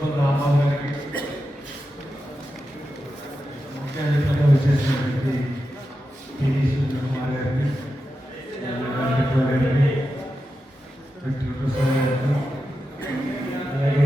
Principal Ramarao గారికి, ముఖ్య అతిథిగా విచ్చేసినటువంటి పివి సుబ్రహ్మణ్య గారికి, గారికి, ప్రసాద్ గారికి, అలాగే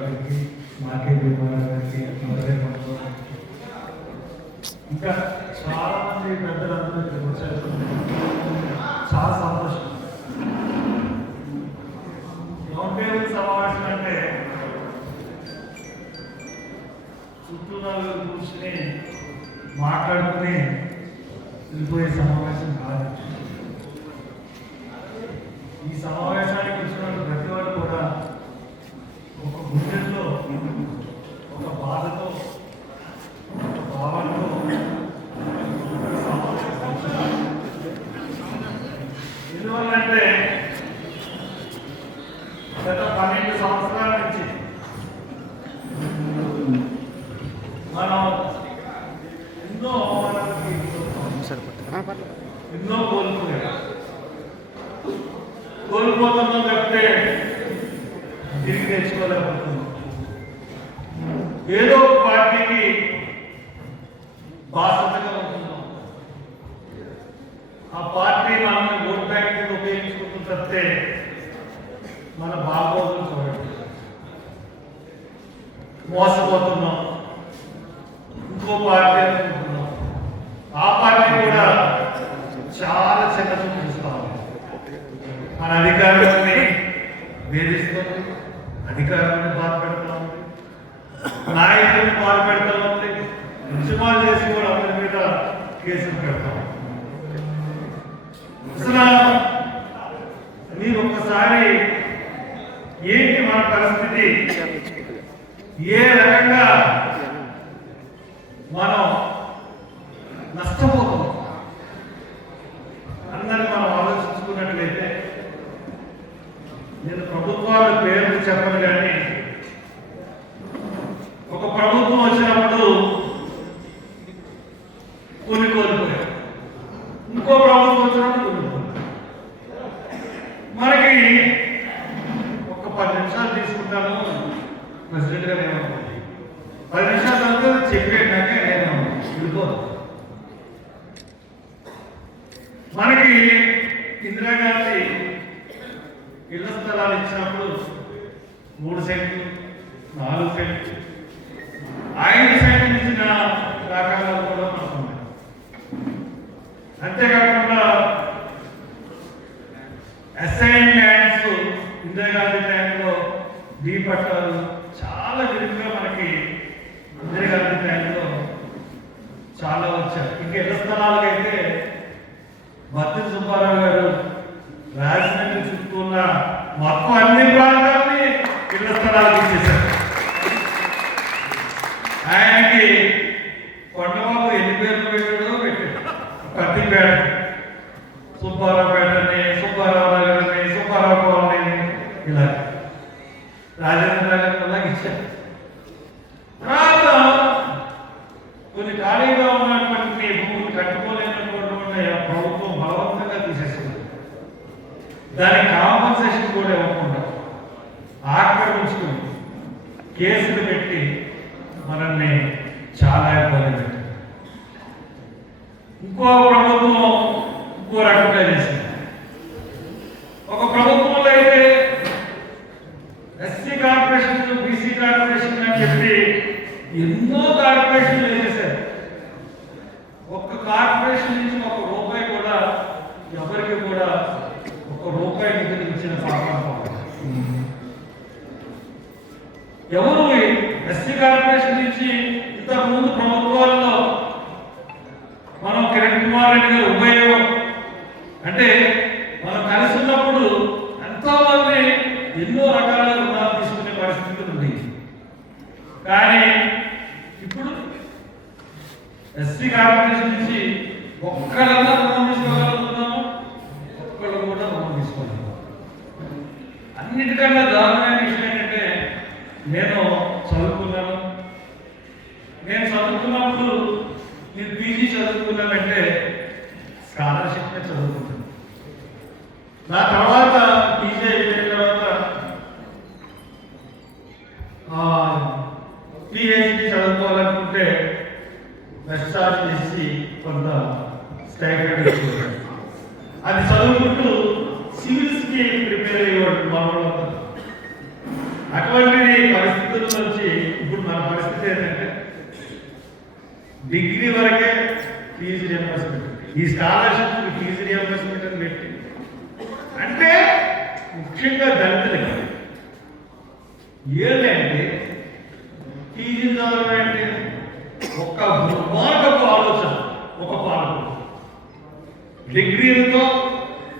గారికి, మాకే భీమారావు గారికి, ఇంకా చాలా మంది పెద్దలందరూ ఇక్కడికి వచ్చారు. చాలా సంతోషం. రౌండ్ టేబుల్ సమావేశం అంటే చుట్టూ నలుగురు కూర్చుని మాట్లాడుకుని వెళ్ళిపోయే సమావేశం కాదు. ఈ సమావేశానికి వచ్చిన ప్రతి వారు కూడా ఒక గుండెల్లో ఒక బాధతో ఒక భావంతో ఎందువల్లంటే గత 12 సంవత్సరాల నుంచి మనం ఎన్నో ఎన్నో కోల్పోతున్నాం చెప్తే తిరిగి తెచ్చుకోలేకపోతున్నాం. ఏదో ఒక పార్టీకి బాధ్యతగా ఉంటున్నాం. ఆ పార్టీ మనల్ని ఓట్ బ్యాంక్ ఉపయోగించుకుంటూ తప్పితే మన బాగోగులు చూడండి. మోసపోతున్నాం, ఇంకో పార్టీ అనుకుంటున్నాం. ఆ పార్టీ కూడా చాలా చిన్న చూపిస్తాం. మన అధికారాన్ని వేధిస్తుంది, అధికారాన్ని బాధపెడతా ఉంది, నాయకులను బాధపెడతా ఉంది, ఉద్యమాలు చేసి కూడా అందరి మీద కేసులు పెడతాం. అసలు మీరు ఒక్కసారి ఏంటి మన పరిస్థితి, ఏ రకంగా మనం నష్టపోతాం అన్నది మనం ఆలోచించుకున్నట్లయితే, నేను ప్రభుత్వాల పేర్లు చెప్పను కానీ ఒక ప్రభుత్వం వచ్చినప్పుడు కొన్ని కోల్పోయారు, ఇంకో ప్రభుత్వం వచ్చినప్పుడు కొన్ని కోల్పోయారు. మనకి ఒక 10 నిమిషాలు తీసుకుంటాను ప్రెసిడెంట్ గారు ఏమనుకోండి, 10 నిమిషాల తర్వాత చెప్పేటాక నేను వెళ్ళిపోదు. మనకి ఇందిరాగాంధీ ఇళ్ల స్థలాలు ఇచ్చినప్పుడు 3 సెంట్లు, 4 సెంట్లు, 5 సెంట్లు ఇచ్చిన దాఖలాలు కూడా మనకు ఉన్నాయి. అంతేకాకుండా అసైన్ ల్యాండ్స్ ఇందిరాగాంధీ టైంలో డీ పట్టాలు చాలా విరివిగా మనకి ఇందిరాగాంధీ టైంలో చాలా వచ్చారు. ఇంకా ఇళ్ల స్థలాలకైతే బత్తి సుబ్బారావు గారు రాజమండ్రి చుట్టూ ఉన్న మొత్తం అన్ని ప్రాంతాలని ఇళ్ల స్థలాలకు ఇచ్చేశారు. ఆయనకి కొండబాబు ఎన్ని పేర్లు పెట్టాడో పెట్టాడు. పత్తిపేట, సుబ్బారావు పేటని, సుబ్బారావు నగర్ని, సుబ్బారావు కాలనీ, ఇలా రాజేంద్ర నగర్ అలాగే ఇచ్చారు. తర్వాత కొన్ని ఖాళీగా ఉన్నటువంటి భూములు కట్టుకోలేనటువంటి ప్రభుత్వం బలవంతంగా తీసేసింది. దానికి కాంపన్సేషన్ కూడా ఇవ్వకుండా ఆక్రమించుకుని కేసులు పెట్టి మనల్ని చాలా ఇబ్బంది పెట్టింది. ఇంకో ప్రభుత్వం ఇంకో రకంగా చేసింది. ఒక ప్రభుత్వంలో అయితే ఎస్సీ కార్పొరేషన్, బీసీ కార్పొరేషన్ అని చెప్పి ఎన్నో కార్పొరేషన్లు వేసేశారు. ఒక్క కార్పొరేషన్ నుంచి 1 రూపాయి కూడా ఎవరికి కూడా 1 రూపాయి నిధులు ఇచ్చిన పాపం ఎవరు. ఎస్సీ కార్పొరేషన్ నుంచి ఇంతకుముందు ప్రభుత్వాల్లో మనం కిరణ్ కుమార్ రెడ్డి గారు ఉపయోగం అంటే మనం కలిసి ఉన్నప్పుడు ఎంతో మంది ఎన్నో రకాల రుణాలు తీసుకునే పరిస్థితులు ఉంది. కానీ ఇప్పుడు ఎస్సీ కార్పొరేషన్ నుంచి ఒక్కళ్ళన్నా రుణం తీసుకోగలుగుతున్నాము, ఒక్కళ్ళు కూడా రుణం తీసుకోగలుగుతాం. అన్నిటికన్నా దారుణమైన విషయం ఏంటంటే, నేను చదువుకున్నాను. నేను చదువుకున్నప్పుడు నేను పీజీ చదువుకున్నానంటే స్కాలర్షిప్ చదువుకుంటాను. నా తర్వాత పీజీ అయిపోయిన తర్వాత పిహెచ్డి చదువుకోవాలనుకుంటే మెస్టార్జ్ చేసి కొంత స్టైఫండ్ ఇచ్చేవాడు. అది చదువుకుంటూ సివిల్స్కి ప్రిపేర్ అయ్యేవాడు మామూలు. అటువంటి పరిస్థితుల నుంచి ఇప్పుడు మన పరిస్థితి ఏంటంటే డిగ్రీ వరకే ఫీజు రియంబర్స్మెంట్, ఈ స్కాలర్షిప్ ఫీజు రియంబర్స్మెంట్ అని పెట్టి, అంటే ముఖ్యంగా దళితులకి ఏంటంటే పీజీ చదవాలంటే ఒక దుర్మార్గపు ఆలోచన. ఒక పాలకుడు డిగ్రీలతో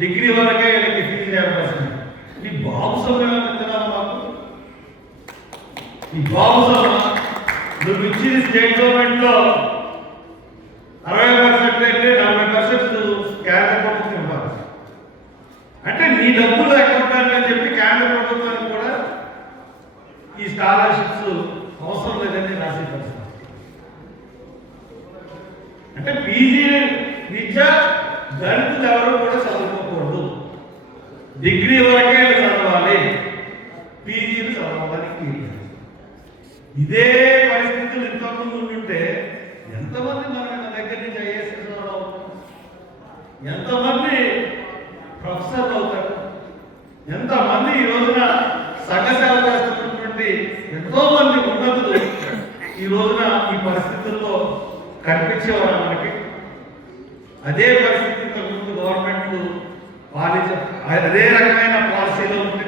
డిగ్రీ వరకే వీళ్ళకి ఫీజు రియంబర్స్మెంట్. ఈ బాబు సమయం మాకు ఈ బాబు సమయం నువ్వు ఇచ్చిన స్టేట్ గవర్నమెంట్ లో 60% అయితే 40% కేంద్ర ప్రభుత్వం ఇవ్వాలి. అంటే నీ డబ్బులు ఎక్కడుంటారని చెప్పి కేంద్ర ప్రభుత్వానికి కూడా ఈ స్కాలర్షిప్స్ అవసరం లేదని రాసి పరిస్థితి. అంటే పీజీ విద్య దళితులు ఎవరు కూడా చదువుకోకూడదు, డిగ్రీ వరకే చదవాలి, పీజీలు చదవడానికి. ఇదే పరిస్థితులు ఇంతకుముందు ఉంటుంటే ఎంతమంది మన దగ్గర నుంచి ఐఏఎస్ అవుతారు, ఎంతమంది ప్రొఫెసర్లు అవుతారు, ఎంతమంది ఈ రోజున సంఘసేవ చేస్తున్నటువంటి ఎంతో మంది ఉన్నతులు ఈ రోజున ఈ పరిస్థితుల్లో కనిపించేవారు మనకి. అదే పరిస్థితి ఇంతకుముందు గవర్నమెంట్లు అదే రకమైన పాలసీలో ఉంటే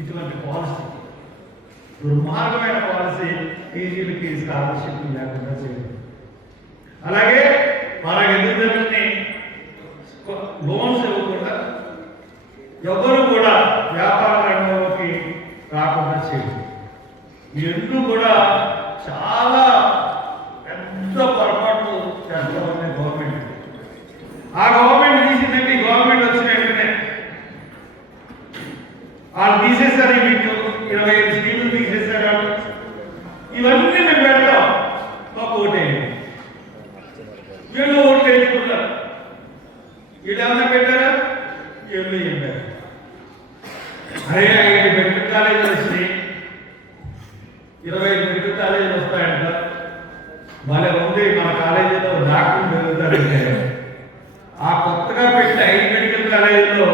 ఇటువంటి పాలసీ దుర్మార్గమైన పాలసీ పీజీలకి స్కాలర్షిప్ లేకుండా చేయడం. అలాగే మన ఎదుగుదలని లోన్స్ ఇవ్వకుండా ఎవరు కూడా వ్యాపార రంగంలోకి రాకుండా చేయడం. ఈ రెండు కూడా చాలా పెద్ద పొరపాటు చేస్తామనే గవర్నమెంట్. ఆ గవర్నమెంట్ తీసిందంటే ఈ గవర్నమెంట్ వచ్చిన వెంటనే వాళ్ళు తీసేస్తారు. మీకు 25 స్కీములు తీసేస్తారు. ఇవన్నీ మేము పెడతాం, మాకు ఓటేయండి. వీళ్ళు ఓట్లు వేసుకుంటారు. వీళ్ళు ఏమన్నా పెట్టారా? వీళ్ళు చెప్పారు. అరే 5 మెడికల్ కాలేజీలు వచ్చినాయి, 25 మెడికల్ కాలేజీలు వస్తాయంట. మళ్ళీ ఉంది మన కాలేజీలో డాక్టర్లు పెరుగుతారంటే ఆ కొత్తగా పెట్టిన 5 మెడికల్ కాలేజీలో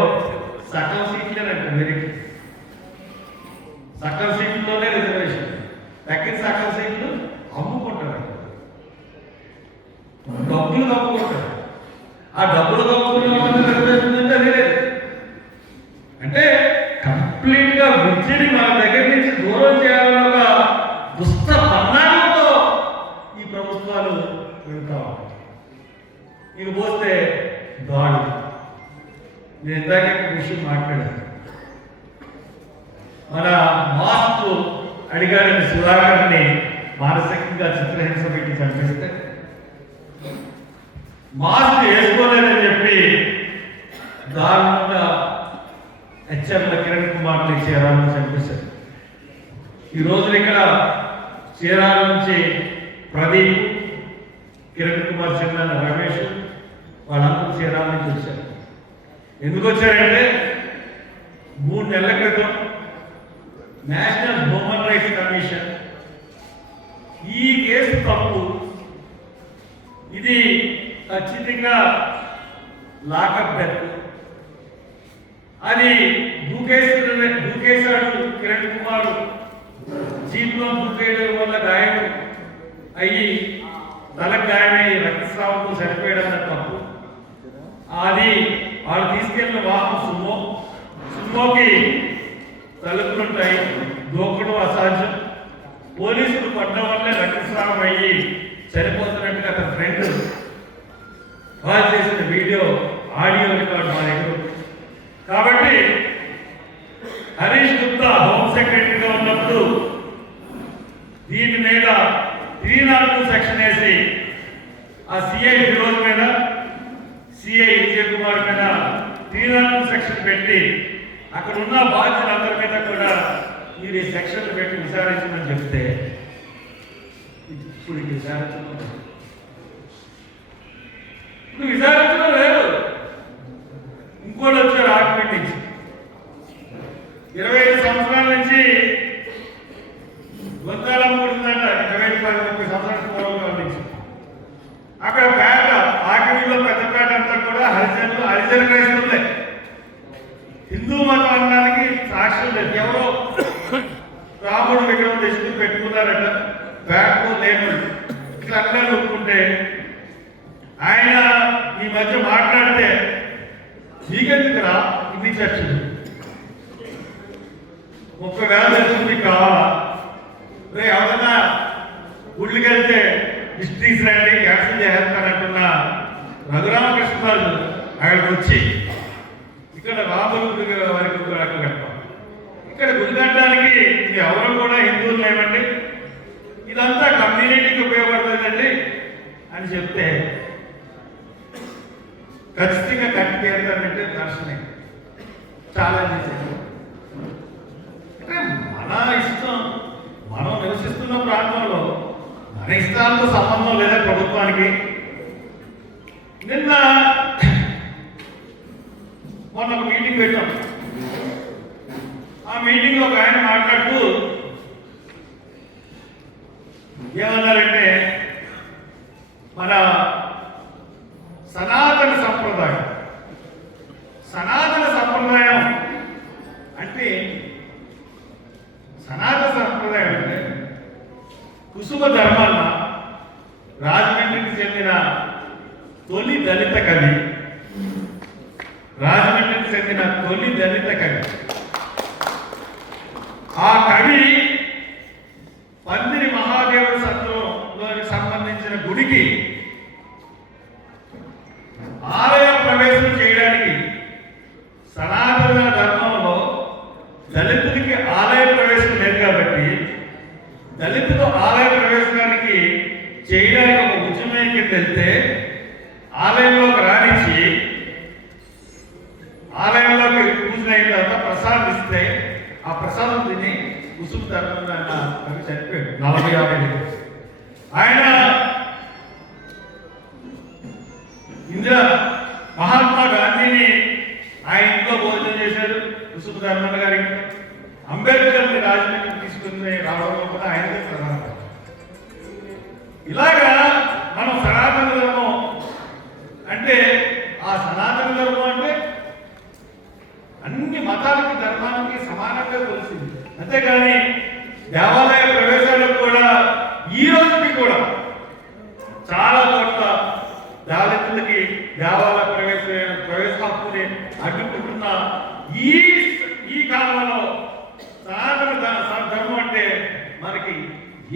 సగం సీట్లేనంట. మెరిట్ సగం సీట్లలోనే రిజర్వేషన్, తగ్గిన సగం సీట్లు అమ్ముకుంటారు, డబ్బులు కమ్ముకుంటారు. ఆ డబ్బులు కమ్ముకున్న రిజర్వేషన్ అంటే అదే లేదు. అంటే కంప్లీట్ గా విద్యని మన దగ్గర నుంచి దూరం చేయాలన్న ఒక దుష్ట పన్నాగంతో ఈ ప్రభుత్వాలు వెళ్తా ఉంటాయి. ఇక పోస్తే దాడు. నేను ఇందాక విషయం మాట్లాడాను. మన మాస్క్ అడిగాడని సుధాకర్ని మానసికంగా చిత్రహింస పెట్టి చంపిస్తే మాస్క్ వేసుకోలేదని చెప్పి దారుణంగా హెచ్ఎంల కిరణ్ కుమార్ని చీరాలను చంపేశారు. ఈ రోజున ఇక్కడ చీరాల నుంచి ప్రదీప్, కిరణ్ కుమార్, చిన్న రమేష్ వాళ్ళందరూ చీరాల నుంచి వచ్చారు. ఎందుకు వచ్చారంటే 3 నెలల క్రితం నేషనల్ హ్యూమన్ రైట్స్ కమిషన్ ఈ కేసు తప్పు, ఇది ఖచ్చితంగా లాకప్ డెత్, అది దూకేశాడు కిరణ్ కుమార్, జీప్లో దూకేయడం వల్ల గాయం అయ్యి తలకు గాయమై రక్తస్రావంతో చనిపోయాడన్న తప్పు. అది వాళ్ళు తీసుకెళ్లిన వాహనం సుమోకి తలుపులుంటాయి, దూకడం అసాధ్యం. పోలీసులు పడ్డం వల్లే రక్తస్రావం అయ్యి చనిపోతున్నట్టుగా అతని ఫ్రెండ్ వాళ్ళు చేసిన వీడియో ఆడియో రికార్డు మా దగ్గర. కాబట్టి హరీష్ గుప్తా హోమ్ సెక్రటరీగా ఉన్నప్పుడు దీని మీద 342 సెక్షన్ వేసి ఆ సిఐ ఫిరోజ్ మీద, సిఐ విజయ్ కుమార్ మీద 342 సెక్షన్ పెట్టి అక్కడ ఉన్న బాధ్యులందరి మీద కూడా మీరు ఈ సెక్షన్లు పెట్టి విచారించమని చెప్తే ఇప్పుడు విచారించడం లేదు. ఇంకోటి వచ్చారు ఆర్గ్యుమెంట్ నుంచి 25 సంవత్సరాల నుంచి గుంతాలం ఉంటుందంట 20-30 సంవత్సరాల పూర్వం నుంచి. అక్కడ పేట ఆకివీలో పెద్దపేట అంతా కూడా హరిజన క్రైస్తవులే. హిందూ మతం అనడానికి సాక్ష్యం లేదు. ఎవరో రాముడు విగ్రహం తెచ్చి పెట్టుకున్నారట, బ్యాక్ లేదు ఇట్లా అట్లా ఒప్పుకుంటే ఆయన ఈ మధ్య మాట్లాడితే నీకెందుకురా ఇన్ని చర్చలు, 30,000 తెలుసు కావాలా, రే ఎవరన్నా గుళ్ళకి వెళ్తే హిస్టరీస్ రండి క్యాన్సిల్ చేస్తానంటున్న రఘురామకృష్ణరాజు అక్కడికి వచ్చి ఇక్కడ రాములు వారికి అక్కడ కట్టాం. ఇక్కడ గుడి కట్టడానికి ఎవరు కూడా హిందువులు లేవండి, ఇదంతా కమ్యూనిటీకి ఉపయోగపడుతుందండి అని చెప్తే ఖచ్చితంగా కట్టి తీరుతానంటే దర్శనం ఛాలెంజ్ చేశారు. అంటే మన ఇష్టం, మనం నివసిస్తున్న ప్రాంతంలో మన ఇష్టాలతో సంబంధం లేదా ప్రభుత్వానికి. నిన్న మొన్న ఒక మీటింగ్ పెట్టాం. ఆ మీటింగ్ లో ఒక ఆయన మాట్లాడుతూ ఏమన్నారంటే మన సనాతన సంప్రదాయం అంటే సనాతన సంప్రదాయం అంటే కుసుమ ధర్మాన్న రాజమండ్రికి చెందిన తొలి దళిత కవి, ఆ కవి పందిరి మహాదేవుడి సత్రంలోకి సంబంధించిన గుడికి ఆలయ ప్రవేశం చేయడానికి సనాతన ధర్మంలో దళితుడికి ఆలయ ప్రవేశం లేదు కాబట్టి దళితులు ఆలయ ప్రవేశానికి చేయడానికి ఒక ఉద్యమానికి వెళ్తే ఆలయంలోకి రానిచ్చి ఆలయంలోకి పూజన అయిన తర్వాత ప్రసాదం ఇస్తే ఆ ప్రసాదం తిని కుసుమ ధర్మం అవి చనిపోయాడు 40-50. ఆయన ఇందిరా మహాత్మా గాంధీని ఆయన ఇంట్లో భోజనం చేశారు కుసుమ ధర్మన్ గారి. అంబేద్కర్ని రాజమండ్రికి తీసుకుని రావడంలో కూడా ఆయనదే ప్రధాన. ఇలాగా మనం సనాతన ధర్మం అంటే ఆ సనాతన ధర్మం అంటే అన్ని మతాలకి ధర్మానికి సమానంగా తెలిసింది. అంతేగాని దేవాలయ ప్రవేశాలకు కూడా ఈ రోజుకి కూడా చాలా చోట్ల దళితులకి దేవాలయ ప్రవేశ హక్కుని అడ్డుకుంటున్న ఈ కాలంలో సనాతన ధర్మం అంటే మనకి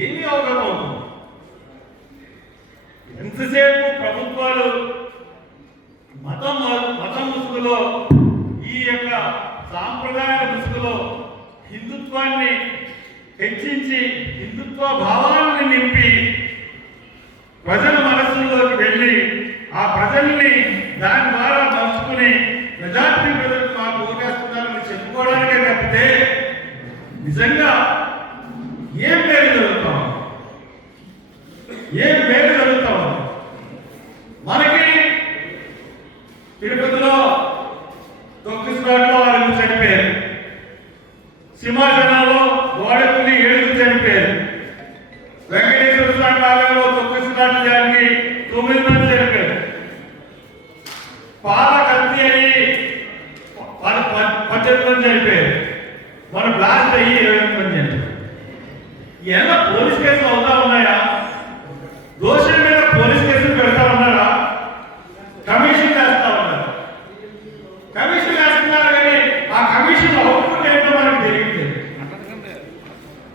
ఏమీ అవగాహన అవుతుంది. ఎంతసేపు ప్రభుత్వాలు మతం ముసుగులో ఈ యొక్క సాంప్రదాయ ముసుగులో హిందుత్వాన్ని హెచ్చించి హిందుత్వ భావాన్ని నింపి ప్రజల మనస్సుల్లోకి వెళ్ళి ఆ ప్రజల్ని దాని ద్వారా పంచుకుని మెజార్టీ ప్రజలకు మాకు ఓటేస్తున్నారని చెప్పుకోవడానికే తప్పితే నిజంగా ఏం పేరు జరుగుతాం మనకి తిరుపతిలో తొక్కిస్పాట్లో 6 చనిపోయారు, సింహాచలంలో గోడకుని 7 చనిపోయారు, వెంకటేశ్వర స్వామి ఆలయంలో తొక్కిస్పాట్లు జరిగి 9 మంది చనిపోయారు, పాల కత్తి అయ్యి 18 మంది చనిపోయారు, మన బ్లాస్ట్ అయ్యి 28 మంది చనిపోయారు. ఎలా పోలీస్ కేసులు అవుతా ఉన్నాయా? దోషుల మీద పోలీస్ కేసులు పెడతా ఉన్నారా? కమిషన్ వేస్తా ఉన్నారు. కమిషన్ వేస్తున్నారు కానీ ఆ కమిషన్ అవుట్పుట్ ఏంటో మనకు తెలియట్లేదు.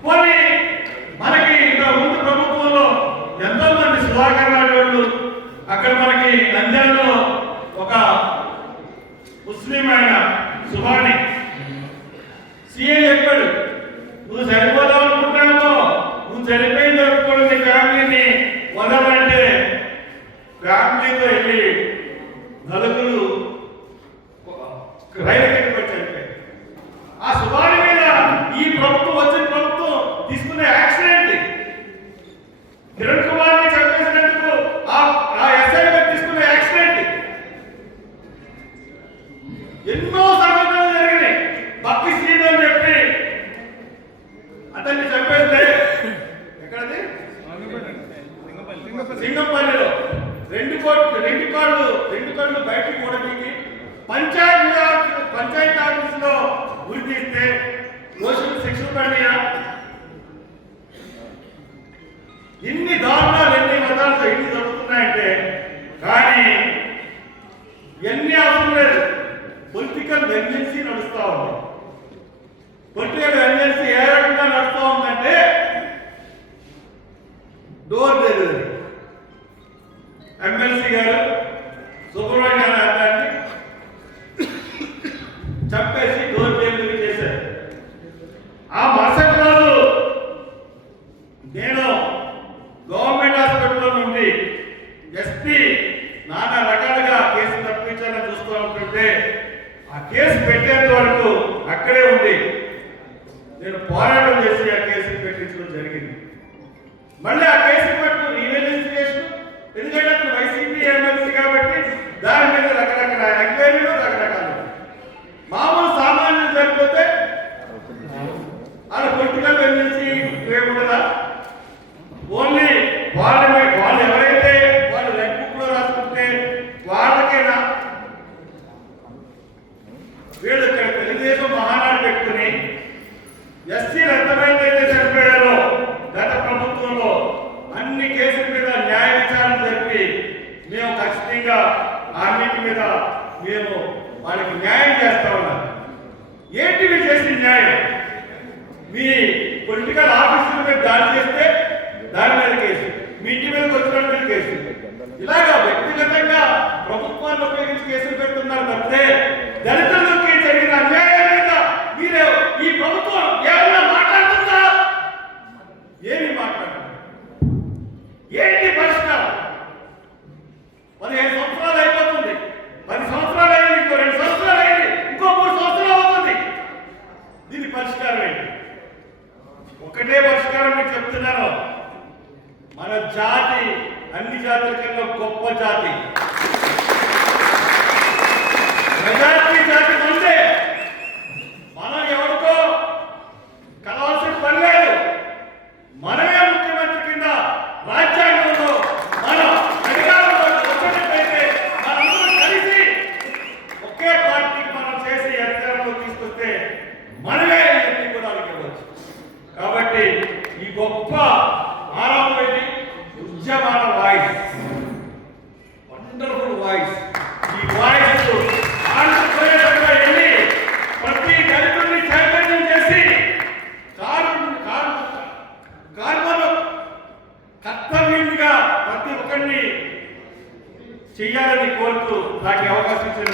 పోనీ మనకి ఇంత ముందు ప్రభుత్వంలో ఎంతో మంది సుధాకర్ లాంటి వాళ్ళు అక్కడ మనకి నంద్యాలలో ఒక ముస్లిం ఆయన సుభాని సీఏ చెప్పాడు, నువ్వు సరిపోదాం అనుకుంటున్నావు, నువ్వు చనిపోయిన జరుపుకోవడం నీ ఫ్యామిలీని వదలంటే ఫ్యామిలీతో వెళ్ళి నలుగురు రైలు కిందకి చనిపోయారు. ఆ సుభాని మీద ఈ ప్రభుత్వం వచ్చిన ప్రభుత్వం తీసుకునే యాక్షన్ ఏంటి? కిరణ్ కుమార్ని చంపేసినందుకు ఆ ఎస్ఐ మీద తీసుకునే యాక్షన్ ఏంటి? ఎన్నో సంఘటనలు జరిగినాయి. భక్తి శ్రీను అని చెప్పి అతన్ని చంపేస్తే సింగంపల్లిలో రెండు కళ్ళు బయటకు కూడబీకి పంచాయతీ ఆఫీసులో గురి తీస్తే దోషులు శిక్షలు పడినా ఇన్ని దారుణాలు ఎన్ని మతాలతో ఎన్ని జరుగుతున్నాయంటే కానీ ఎన్ని అవసరం లేదు. పొలిటికల్ వెంజెన్సీ నడుస్తూ ఉంది. పొలిటికల్ వెంజెన్సీ ఏ రకంగా నడుస్తూ ఉందంటే డోర్ డెలివరీ. ఎమ్మెల్సీ గారు సుబ్రహ్మణ్య గారిని చంపేసి డోర్ డెలివరీ చేశారు. ఆ మరుసటి రోజు నేను గవర్నమెంట్ హాస్పిటల్లో నుండి ఎస్పీ నానా రకాలుగా కేసు తప్పించాలని చూస్తూ ఉంటుంటే ఆ కేసు పెట్టేంత వరకు అక్కడే ఉండి నేను పోరాటం చేసి ఆ కేసు పెట్టించడం జరిగింది. మళ్ళీ ఆ కేసు పట్టు రీఇన్వెస్టిగేషన్, ఎందుకంటే అతను వైసీపీ ఎమ్మెల్సీ కాబట్టి దాని మీద రకరకాల ఎంక్వైరీలు రకరకాలు మామూలు సామాన్యులు సరిపోతే అలా పొలిటికల్ ఎమ్మెల్సీ ఉండదా? ఓన్లీ వాళ్ళు ఎవరైతే వాళ్ళు రెడ్ బుక్ లో రాసుకుంటే వాళ్ళకేనా? వీళ్ళు ఇక్కడ తెలుగుదేశం మహానాడు పెట్టుకుని ఎస్సీలు ఎంతమంది అయితే చనిపోయారో గత ప్రభుత్వంలో అన్ని కేసుల మీద న్యాయ విచారణ జరిపి మేము ఖచ్చితంగా అన్నిటి మీద మేము వాళ్ళకి న్యాయం చేస్తా ఉన్నాం. ఏంటి మీరు చేసిన న్యాయం? మీ పొలిటికల్ ఆఫీసుల మీద దాడి చేస్తే దాని మీద కేసు, మీ ఇంటి మీదకి వచ్చిన మీద కేసు, ఇలాగా వ్యక్తిగతంగా ప్రభుత్వాన్ని ఉపయోగించి కేసులు పెడుతున్నారు తప్పితే దళితులకి జరిగిన అన్యాయం మీద మీరే ఈ ప్రభుత్వం ఏమైనా మాట్లాడుతుందా? ఏమి మాట్లాడుతున్నారు? ఏంటి పరిష్కారం? 15 సంవత్సరాలు అయిపోతుంది, 10 సంవత్సరాలు అయింది, ఇంకో 2 సంవత్సరాలు అయింది, ఇంకో 3 సంవత్సరాలు అవుతుంది. దీని పరిష్కారం ఏంటి? ఒకటే పరిష్కారం మీకు చెప్తున్నాను. మన జాతి అన్ని జాతుల కన్నా గొప్ప జాతి, మెజారిటీ జాతి ముందే. మనం ఎవరికో కలవాల్సిన పని లేదు. మనమే ముఖ్యమంత్రి కింద రాజ్యాంగంలో మనం అధికారంలో వచ్చినట్లయితే మనందరూ కలిసి ఒకే పార్టీకి మనం చేసి అధికారంలో తీసుకొస్తే మనమే ఇవన్నీ కూడా అడిగవచ్చు. కాబట్టి ఈ గొప్ప ఆరాధన ఉద్యమాల వాయిస్, వండర్ఫుల్ వాయిస్, ఈ వాయిస్ ఆంధ్రప్రదేశ్లో వెళ్ళి ప్రతి దళితుడిని చైతన్యం చేసి కార్బన్ కర్తవ్యంగా ప్రతి ఒక్కరిని చెయ్యాలని కోరుతూ నాకు అవకాశం ఇచ్చిన